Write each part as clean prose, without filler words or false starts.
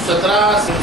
17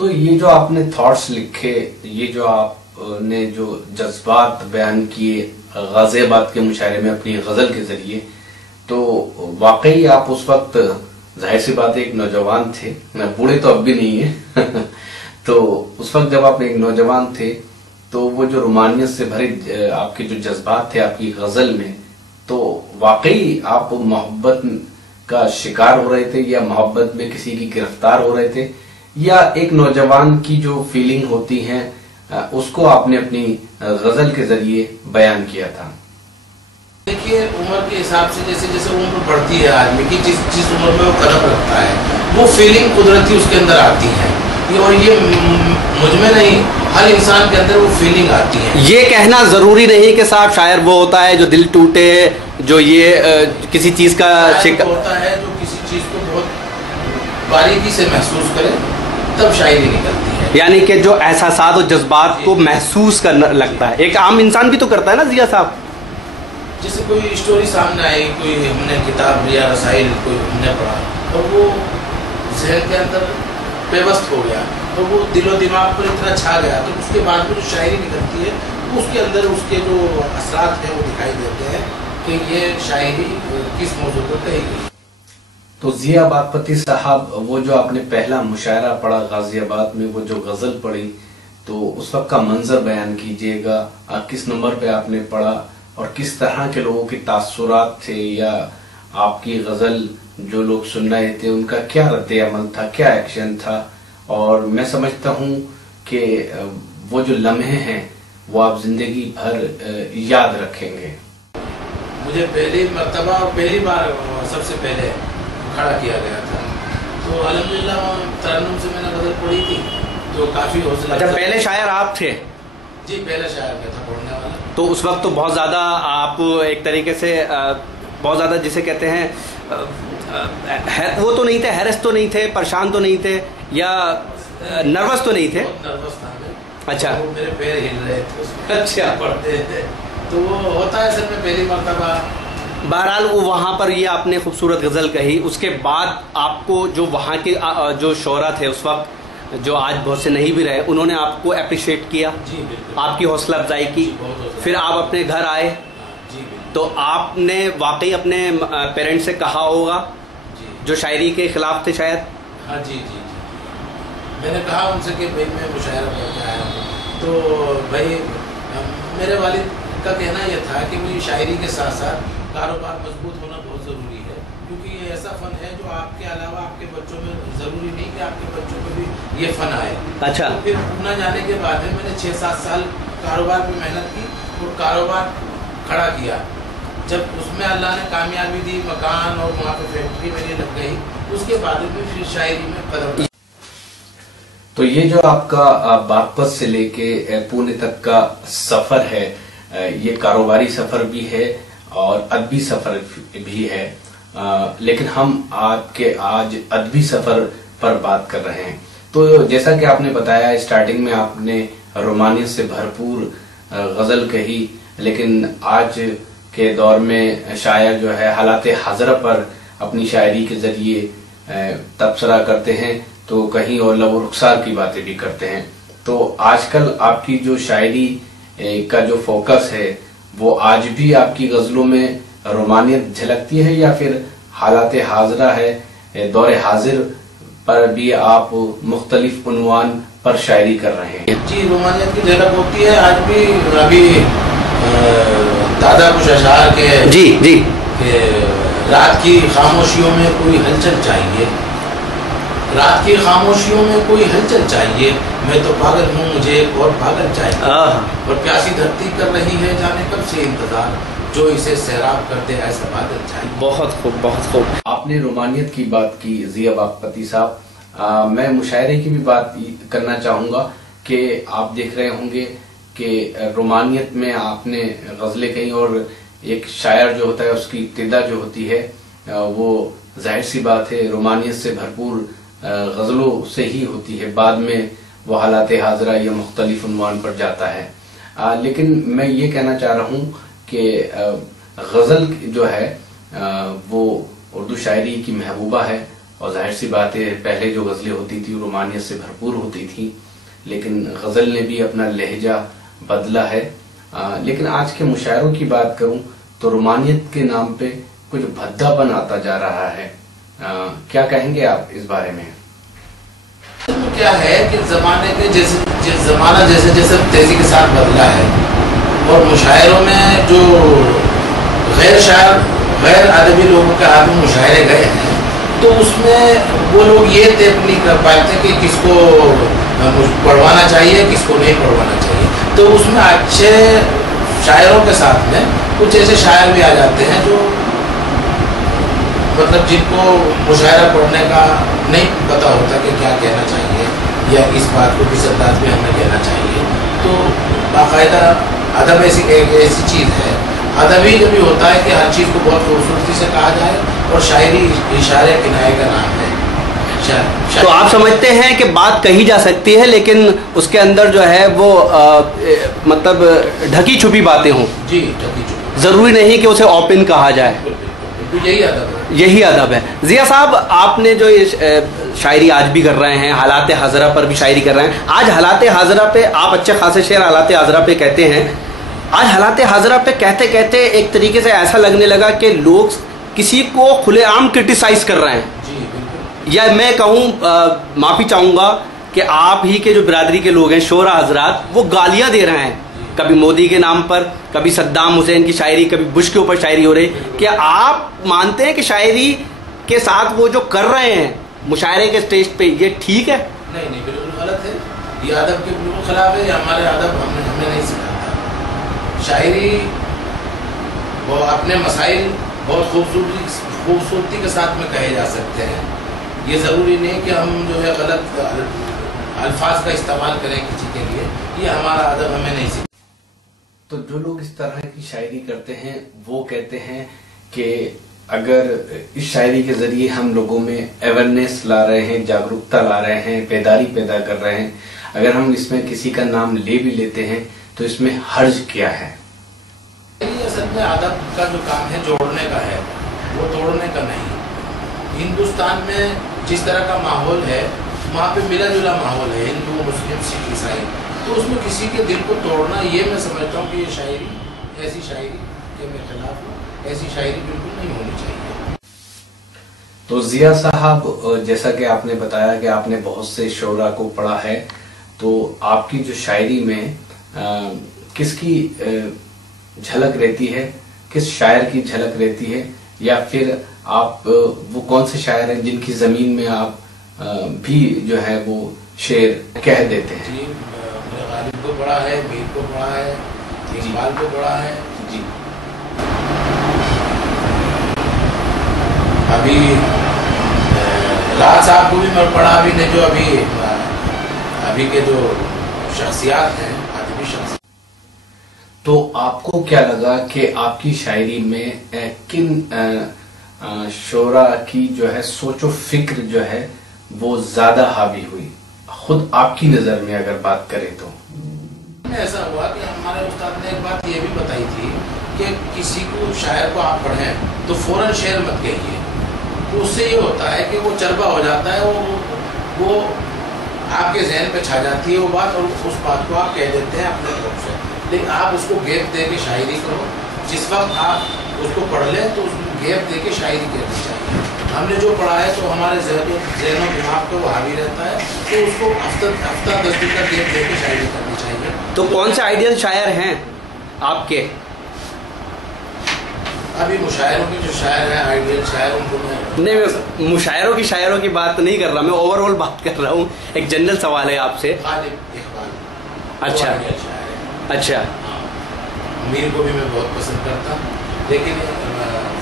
تو یہ جو آپ نے تھاٹس لکھے، یہ جو آپ نے جو جذبات بیان کیے غازی آباد کے مشاعرے میں اپنی غزل کے ذریعے، تو واقعی آپ اس وقت ظاہر سی بات ہے ایک نوجوان تھے، بوڑھے تو اب بھی نہیں ہیں تو اس وقت جب آپ ایک نوجوان تھے تو وہ جو رومانیت سے بھرے آپ کے جو جذبات تھے آپ کی غزل میں، تو واقعی آپ محبت کا شکار ہو رہے تھے یا محبت میں کسی کی گرفتار ہو رہے تھے، یا ایک نوجوان کی جو فیلنگ ہوتی ہیں اس کو آپ نے اپنی غزل کے ذریعے بیان کیا تھا؟ دیکھیے، عمر کے حساب سے جیسے جیسے عمر بڑھتی ہے آدمی کی، جس عمر میں وہ قدم رکھتا ہے وہ فیلنگ قدرتی اس کے اندر آتی ہے، اور یہ مجھ میں نہیں، ہر انسان کے اندر وہ فیلنگ آتی ہے۔ یہ کہنا ضروری نہیں کہ صاحب شاعر وہ ہوتا ہے جو دل ٹوٹے، جو یہ کسی چیز کا ہوتا ہے جو کسی چیز کو بہت باریکی سے محسوس کرے تب شاعری نکلتی ہے، یعنی کہ جو احساسات اور جذبات کو محسوس کرنا لگتا ہے۔ ایک عام انسان بھی تو کرتا ہے نا ضیاء صاحب؟ جیسے کوئی اسٹوری سامنے آئی، کوئی ہم نے کتاب یا رسائل کوئی ہم نے پڑھا اور وہ ذہن کے اندر پیوست ہو گیا اور وہ دل و دماغ پر اتنا چھا گیا، تو اس کے بعد میں جو شاعری نکلتی ہے اس کے اندر اس کے جو اثرات ہیں وہ دکھائی دیتے ہیں کہ یہ شاعری کس موضوع پر کہی گئی۔ تو ضیاء باغپتی صاحب، وہ جو آپ نے پہلا مشاعرہ پڑھا غازی آباد میں، وہ جو غزل پڑھی، تو اس وقت کا منظر بیان کیجئے گا، کس نمبر پہ آپ نے پڑھا اور کس طرح کے لوگوں کے تاثرات تھے، یا آپ کی غزل جو لوگ سن رہے تھے ان کا کیا رد عمل تھا، کیا ایکشن تھا؟ اور میں سمجھتا ہوں کہ وہ جو لمحے ہیں وہ آپ زندگی بھر یاد رکھیں گے۔ مجھے پہلی مرتبہ اور پہلی بار سب سے پہلے کھڑا کیا گیا تھا، تو الحمدللہ ترنم سے میں نے غزل پڑھی تھی تو کافی حوصلہ۔ اچھا، پہلے شاعر آپ تھے؟ جی، پہلا شاعر میں تھا پڑھنے والا۔ تو اس وقت تو بہت زیادہ آپ ایک طریقے سے بہت زیادہ جسے کہتے ہیں وہ تو نہیں تھے، ہیرس تو نہیں تھے، پریشان تو نہیں تھے، یا نروس تو نہیں تھے؟ بہت نروس تھا میں۔ اچھا، میرے پیر ہل رہے تھے اس میں، اچھا پڑھتے تھے تو وہ ہوتا ہے سر میں پہلی مرتبہ۔ بہرحال وہاں پر یہ آپ نے خوبصورت غزل کہی، اس کے بعد آپ کو جو وہاں کے جو شعراء تھے اس وقت، جو آج بہت سے نہیں بھی رہے، انہوں نے آپ کو اپریشیٹ کیا، جی بالکل، آپ کی حوصلہ افزائی کی، پھر آپ اپنے گھر آئے جی بالکل، تو آپ نے واقعی اپنے پیرنٹ سے کہا ہوگا جو شاعری کے خلاف تھے شاید؟ ہاں جی جی جی، میں نے کہا ان سے کہ بھائی میں مشاعرہ پڑھ کے آیا ہوں، تو بھائی میرے والد کا کہنا یہ تھا کہ بھائی شاعری کے ساتھ ساتھ کاروبار مضبوط ہونا بہت ضروری ہے، کیونکہ یہ ایسا فن ہے جو آپ کے علاوہ آپ کے بچوں میں ضروری نہیں کہ آپ کے بچوں کو بھی یہ فن آئے۔ اچھا، پھر پونا جانے کے بعد میں نے 6-7 سال کاروبار پہ محنت کی اور کاروبار کھڑا کیا، جب اس میں اللہ نے کامیابی دی، مکان اور وہاں پہ فیکٹری میری لگ گئی، اس کے بعد میں پھر شاعری میں قدم۔ تو یہ جو آپ کا باغپت سے لے کے پونے تک کا سفر ہے، یہ کاروباری سفر بھی ہے اور ادبی سفر بھی ہے، لیکن ہم آپ کے آج ادبی سفر پر بات کر رہے ہیں۔ تو جیسا کہ آپ نے بتایا اسٹارٹنگ میں، آپ نے رومانیت سے بھرپور غزل کہی، لیکن آج کے دور میں شاعر جو ہے حالات حاضرہ پر اپنی شاعری کے ذریعے تبصرہ کرتے ہیں، تو کہیں اور لب و رخسار کی باتیں بھی کرتے ہیں۔ تو آج کل آپ کی جو شاعری کا جو فوکس ہے وہ آج بھی آپ کی غزلوں میں رومانیت جھلکتی ہے، یا پھر حالات حاضرہ ہے، دور حاضر پر بھی آپ مختلف عنوان پر شاعری کر رہے ہیں؟ جی، رومانیت کی جھلک ہوتی ہے آج بھی۔ ابھی دادا کچھ اشعار کے جی جی، کہ رات کی خاموشیوں میں کوئی ہلچل چاہیے، رات کی خاموشیوں میں کوئی ہلچل چاہیے، میں تو پاگل ہوں مجھے ایک اور پاگل چاہیے، اور پیاسی دھرتی کر رہی ہے جانے کب سے انتظار، جو اسے سیراب کر دے ایسا بادل چاہیے۔ بہت خوب، بہت خوب۔ آپ نے رومانیت کی بات کی ضیاء باغپتی صاحب، میں مشاعرے کی بھی بات کرنا چاہوں گا کہ آپ دیکھ رہے ہوں گے کہ رومانیت میں آپ نے غزلیں کہیں، اور ایک شاعر جو ہوتا ہے اس کی ابتدا جو ہوتی ہے وہ ظاہر سی بات ہے رومانیت سے بھرپور غزلوں سے ہی ہوتی ہے، بعد میں وہ حالات حاضرہ یا مختلف عنوان پر جاتا ہے۔ لیکن میں یہ کہنا چاہ رہا ہوں کہ غزل جو ہے وہ اردو شاعری کی محبوبہ ہے، اور ظاہر سی بات ہے پہلے جو غزلیں ہوتی تھی رومانیت سے بھرپور ہوتی تھی، لیکن غزل نے بھی اپنا لہجہ بدلا ہے. لیکن آج کے مشاعروں کی بات کروں تو رومانیت کے نام پہ کچھ بھدا پن آتا جا رہا ہے. کیا کہیں گے آپ اس بارے میں؟ کیا ہے کہ زمانے کے زمانہ جیسے تیزی کے ساتھ بدلا ہے، اور مشاعروں میں جو غیر شاعر غیر ادبی لوگوں کے ہاتھ میں مشاعرے گئے ہیں، تو اس میں وہ لوگ یہ طے نہیں کر پاتے کہ کس کو پڑھوانا چاہیے کس کو نہیں پڑھوانا چاہیے. تو اس میں اچھے شاعروں کے ساتھ میں کچھ ایسے شاعر بھی آ جاتے ہیں جو مطلب جن کو مشاعرہ پڑھنے کا نہیں پتا ہوتا کہ کیا کہنا چاہیے یا اس بات کو کس انداز میں ہمیں کہنا چاہیے. تو باقاعدہ ادب ایسی چیز ہے، ادب ہی جب ہوتا ہے کہ ہر چیز کو بہت خوبصورتی سے کہا جائے، اور شاعری اشارے کنایے کا نام ہے. تو آپ سمجھتے ہیں کہ بات کہی جا سکتی ہے لیکن اس کے اندر جو ہے وہ مطلب ڈھکی چھپی باتیں ہوں. جی ڈھکی چھپی، ضروری نہیں کہ اسے اوپن کہا جائے. یہی ادب ہے. یہی ادب ہے. ضیاء صاحب، آپ نے جو شاعری آج بھی کر رہے ہیں، حالات حاضرہ پر بھی شاعری کر رہے ہیں. آج حالات حاضرہ پہ آپ اچھے خاصے شعر حالات حاضرہ پہ کہتے ہیں. آج حالات حاضرہ پہ کہتے کہتے ایک طریقے سے ایسا لگنے لگا کہ لوگ کسی کو کھلے عام کرٹیسائز کر رہے ہیں. یا میں کہوں، معافی چاہوں گا کہ آپ ہی کے جو برادری کے لوگ ہیں شعراء حضرات، وہ گالیاں دے رہے ہیں، کبھی مودی کے نام پر، کبھی صدام حسین کی شاعری، کبھی بش کے اوپر شاعری ہو رہی. کیا آپ مانتے ہیں کہ شاعری کے ساتھ وہ جو کر رہے ہیں مشاعرے کے اسٹیج پہ یہ ٹھیک ہے؟ نہیں بالکل غلط ہے. یہ ادب کے بالکل خلاف ہے. ہمارے ادب ہمیں نہیں سکھاتا. شاعری وہ اپنے مسائل بہت خوبصورتی کے ساتھ میں کہے جا سکتے ہیں. یہ ضروری نہیں کہ ہم جو ہے غلط الفاظ کا استعمال کریں کسی کے لیے. یہ ہمارا ادب ہمیں نہیں سکھاتا. تو جو لوگ اس طرح کی شاعری کرتے ہیں وہ کہتے ہیں کہ اگر اس شاعری کے ذریعے ہم لوگوں میں اویئرنیس لا رہے ہیں، جاگروکتا لا رہے ہیں، بیداری پیدا کر رہے ہیں، اگر ہم اس میں کسی کا نام لے بھی لیتے ہیں تو اس میں حرج کیا ہے؟ اصل میں ادب کا جو کام ہے جوڑنے کا ہے، وہ توڑنے کا نہیں. ہندوستان میں جس طرح کا ماحول ہے وہاں پہ ملا جلا ماحول ہے، ہندو مسلم سکھ عیسائی. تو اس میں کسی کے دل کو توڑنا، یہ میں سمجھتا ہوں کہ یہ شاعری ایسی شاعری کے میں خلاف ہوں. ایسی شاعری بالکل نہیں ہونی چاہیے. تو ضیاء صاحب، جیسا کہ آپ نے بتایا کہ آپ نے بہت سے شعراء کو پڑھا ہے، تو آپ کی جو شاعری میں کس کی جھلک رہتی ہے، کس شاعر کی جھلک رہتی ہے، یا پھر آپ وہ کون سے شاعر ہیں جن کی زمین میں آپ بھی جو ہے وہ شعر کہہ دیتے ہیں؟ جی، غالب کو پڑھا ہے، میر کو پڑھا ہے، اقبال کو پڑھا ہے. جی. ابھی راحت صاحب کو بھی میں پڑھا. ابھی نے جو ابھی کے جو شخصیات ہیں، ادبی شخصیات. تو آپ کو کیا لگا کہ آپ کی شاعری میں کن شعراء کی جو ہے سوچ و فکر جو ہے وہ زیادہ حاوی ہوئی، خود آپ کی نظر میں اگر بات کریں تو؟ ایسا ہوا کہ ہمارے استاد نے ایک بات یہ بھی بتائی تھی کہ کسی کو شاعر کو آپ پڑھیں تو فوراً شعر مت کہیے. تو اس سے یہ ہوتا ہے کہ وہ چربا ہو جاتا ہے، وہ آپ کے ذہن پہ چھا جاتی ہے وہ بات، اور اس بات کو آپ کہہ دیتے ہیں اپنے طرف سے. لیکن آپ اس کو گیپ دے کے شاعری کرو. جس وقت آپ اس کو پڑھ لیں تو اس کو گیپ دے کے شاعری کرنی چاہیے. ہم نے جو پڑھا ہے تو ہمارے ذہن و دماغ پہ وہ حاوی رہتا ہے، تو اس کو ہفتہ 10 دن کا گیپ دے کے شاعری کرنی چاہیے. تو کون سے آئیڈیل شاعر ہیں آپ کے؟ ابھی مشاعروں کے جو شاعر ہیں آئیڈیل شاعر، ان کو نہیں، میں مشاعروں کی بات نہیں کر رہا، میں اوور آل بات کر رہا ہوں. ایک جنرل سوال ہے آپ سے. غالب، اقبال. اچھا اچھا. میر کو بھی میں بہت پسند کرتا ہوں، لیکن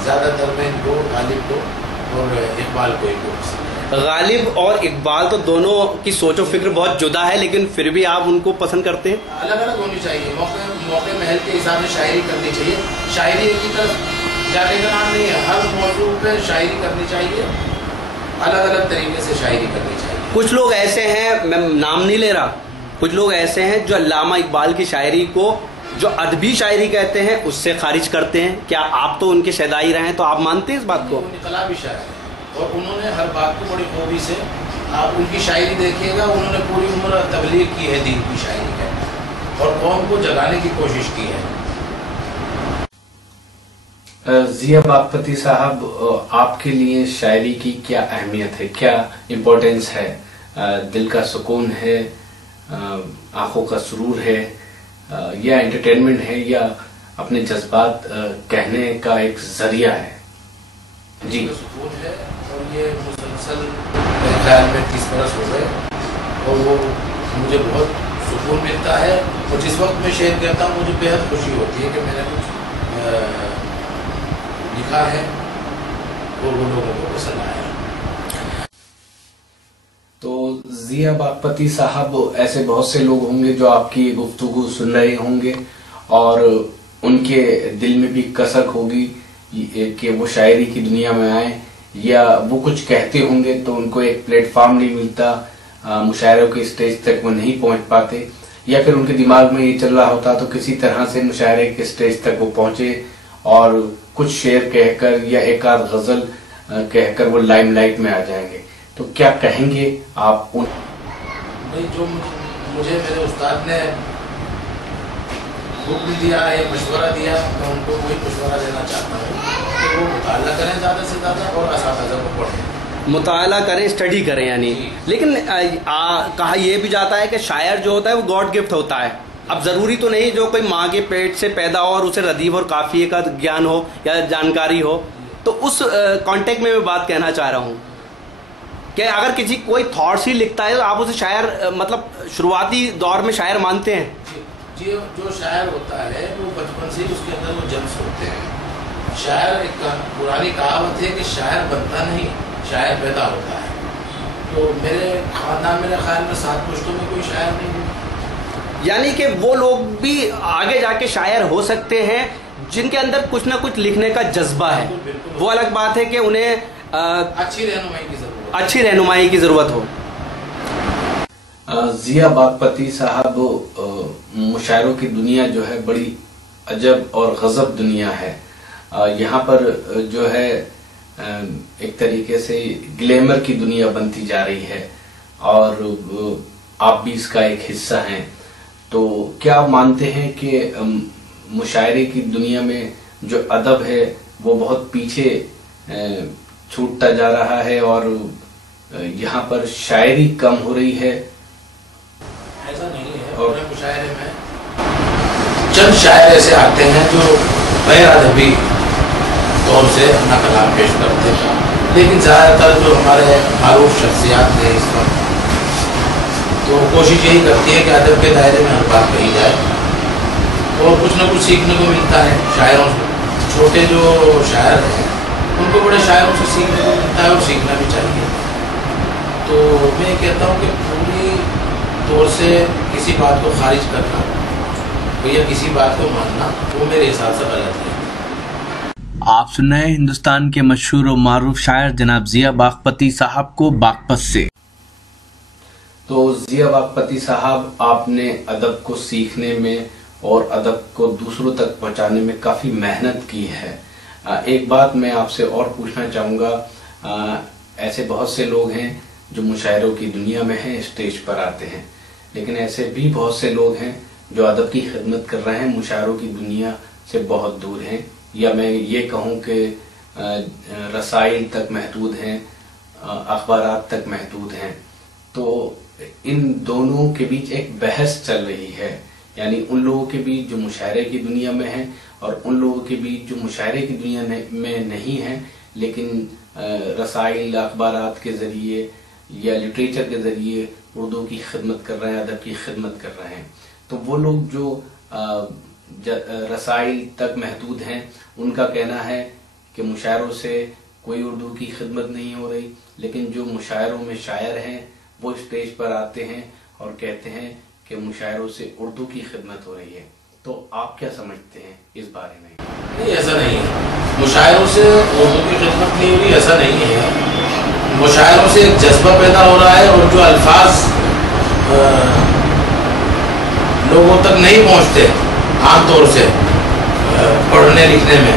زیادہ تر میں ان کو غالب کو اور اقبال کو ہی پسند. غالب اور اقبال تو دونوں کی سوچ و فکر بہت جدا ہے، لیکن پھر بھی آپ ان کو پسند کرتے ہیں. الگ الگ ہونی چاہیے، موقع محل کے حساب سے شاعری کرنی چاہیے. شاعری ایک ہی طرف جانے کا نام نہیں ہے، ہر موضوع پہ شاعری کرنی چاہیے، الگ الگ طریقے سے شاعری کرنی چاہیے. کچھ لوگ ایسے ہیں، میں نام نہیں لے رہا، کچھ لوگ ایسے ہیں جو علامہ اقبال کی شاعری کو جو ادبی شاعری کہتے ہیں اس سے خارج کرتے ہیں. کیا آپ تو ان کے شیدائی رہے ہیں، تو آپ مانتے ہیں اس بات کو؟ انقلابی شاعر ہے اور انہوں نے ہر بات کو بڑی خوبی سے، آپ ان کی شاعری دیکھیے گا، انہوں نے پوری عمر تبلیغ کی ہے دین کی شاعری ہے اور قوم کو جگانے کی کوشش کی ہے۔ ضیاء باغپتی صاحب، آپ کے لیے شاعری کی کیا اہمیت ہے، کیا امپورٹنس ہے؟ دل کا سکون ہے، آنکھوں کا سرور ہے، یا انٹرٹینمنٹ ہے، یا اپنے جذبات کہنے کا ایک ذریعہ ہے؟ جی، سکون ہے، اور یہ مسلسل میرے خیال میں 30 برس ہو گئے، اور وہ مجھے بہت سکون ملتا ہے، اور جس وقت میں شعر کہتا ہوں مجھے بہت خوشی ہوتی ہے کہ میں نے کچھ لکھا ہے اور وہ لوگوں کو پسند آیا۔ تو ضیاء باغپتی صاحب، ایسے بہت سے لوگ ہوں گے جو آپ کی گفتگو سن رہے ہوں گے اور ان کے دل میں بھی کسک ہوگی کہ وہ شاعری کی دنیا میں آئیں، یا وہ کچھ کہتے ہوں گے تو ان کو ایک پلیٹ فارم نہیں ملتا، مشاعروں کے اسٹیج تک وہ نہیں پہنچ پاتے، یا پھر ان کے دماغ میں یہ چل رہا ہوتا تو کسی طرح سے مشاعرے کے اسٹیج تک وہ پہنچے اور کچھ شعر کہہ کر یا ایک آدھ غزل کہہ کر وہ لائم لائٹ میں آ جائیں گے۔ تو کیا کہیں گے آپ ان؟ نہیں، جو مجھے میرے استاد نے حکم دیا ہے، مشورہ دیا، میں ان کو وہی مشورہ دینا چاہتا ہوں کہ وہ مطالعہ کریں زیادہ سے زیادہ اور اساتذہ کو پڑھیں، مطالعہ کریں، اسٹڈی کریں یعنی۔ لیکن کہا یہ بھی جاتا ہے کہ شاعر جو ہوتا ہے وہ گاڈ گفٹ ہوتا ہے۔ اب ضروری تو نہیں جو کوئی ماں کے پیٹ سے پیدا ہو اور اسے ردیف اور قافیے کا گیان ہو یا جانکاری ہو، تو اس کانٹیکٹ میں بات کہنا چاہ رہا ہوں کہ اگر کسی کوئی تھاٹس ہی لکھتا ہے تو آپ اسے شاعر، مطلب شروعاتی دور میں شاعر مانتے ہیں؟ جی، جو شاعر ہوتا ہے وہ بچپن سے اس کے اندر وہ جمس ہوتے ہیں۔ شاعر، ایک پرانی کہاوت ہے کہ شاعر بنتا نہیں، شاعر پیدا ہوتا ہے۔ تو میرے خاندان، میرے خیال میں 7 پشتوں میں کوئی شاعر نہیں ہے، یعنی کہ وہ لوگ بھی آگے جا کے شاعر ہو سکتے ہیں جن کے اندر کچھ نہ کچھ لکھنے کا جذبہ ہے۔ وہ الگ بات ہے کہ انہیں اچھی رہنمائی کی ضرورت ہو۔ ضیاء باغپتی صاحب، مشاعروں کی دنیا جو ہے بڑی عجب اور غضب دنیا ہے۔ یہاں پر جو ہے ایک طریقے سے گلیمر کی دنیا بنتی جا رہی ہے، اور آپ بھی اس کا ایک حصہ ہیں۔ تو کیا آپ مانتے ہیں کہ مشاعرے کی دنیا میں جو ادب ہے وہ بہت پیچھے چھوٹتا جا رہا ہے اور یہاں پر شاعری کم ہو رہی ہے؟ ایسا نہیں ہے، اور مشاعرے میں چند شاعر ایسے آتے ہیں جو غیر ادبی طور سے اپنا کلام پیش کرتے ہیں، لیکن زیادہ تر جو ہمارے معروف شخصیات ہیں اس وقت، تو کوشش یہی کرتی ہے کہ ادب کے دائرے میں ہر بات کہی جائے اور کچھ نہ کچھ سیکھنے کو ملتا ہے شاعروں سے۔ چھوٹے جو شاعر ہیں ان کو بڑے شاعروں سے سیکھنے کو ملتا ہے اور سیکھنا بھی چاہیے۔ تو میں کہتا ہوں کہ پوری طور سے کسی بات کو خارج کرنا یا کسی بات کو ماننا وہ میرے حساب سے غلط ہے۔ آپ سن رہے ہیں ہندوستان کے مشہور و معروف شاعر جناب ضیاء باغپتی صاحب کو باغپت سے۔ تو ضیاء باغپتی صاحب، آپ نے ادب کو سیکھنے میں اور ادب کو دوسروں تک پہنچانے میں کافی محنت کی ہے۔ ایک بات میں آپ سے اور پوچھنا چاہوں گا، ایسے بہت سے لوگ ہیں جو مشاعروں کی دنیا میں ہیں، اسٹیج پر آتے ہیں، لیکن ایسے بھی بہت سے لوگ ہیں جو ادب کی خدمت کر رہے ہیں، مشاعروں کی دنیا سے بہت دور ہیں، یا میں یہ کہوں کہ رسائل تک محدود ہیں، اخبارات تک محدود ہیں۔ تو ان دونوں کے بیچ ایک بحث چل رہی ہے، یعنی ان لوگوں کے بیچ جو مشاعرے کی دنیا میں ہیں اور ان لوگوں کے بیچ جو مشاعرے کی دنیا میں نہیں ہیں لیکن رسائل، اخبارات کے ذریعے یا لٹریچر کے ذریعے اردو کی خدمت کر رہے ہیں، ادب کی خدمت کر رہے ہیں۔ تو وہ لوگ جو رسائل تک محدود ہیں، ان کا کہنا ہے کہ مشاعروں سے کوئی اردو کی خدمت نہیں ہو رہی، لیکن جو مشاعروں میں شاعر ہیں وہ اسٹیج پر آتے ہیں اور کہتے ہیں کہ مشاعروں سے اردو کی خدمت ہو رہی ہے۔ تو آپ کیا سمجھتے ہیں اس بارے میں؟ نہیں، ایسا نہیں ہے، مشاعروں سے اردو کی خدمت نہیں ہو رہی، ایسا نہیں ہے۔ مشاعروں سے ایک جذبہ پیدا ہو رہا ہے، اور جو الفاظ لوگوں تک نہیں پہنچتے عام طور سے پڑھنے لکھنے میں،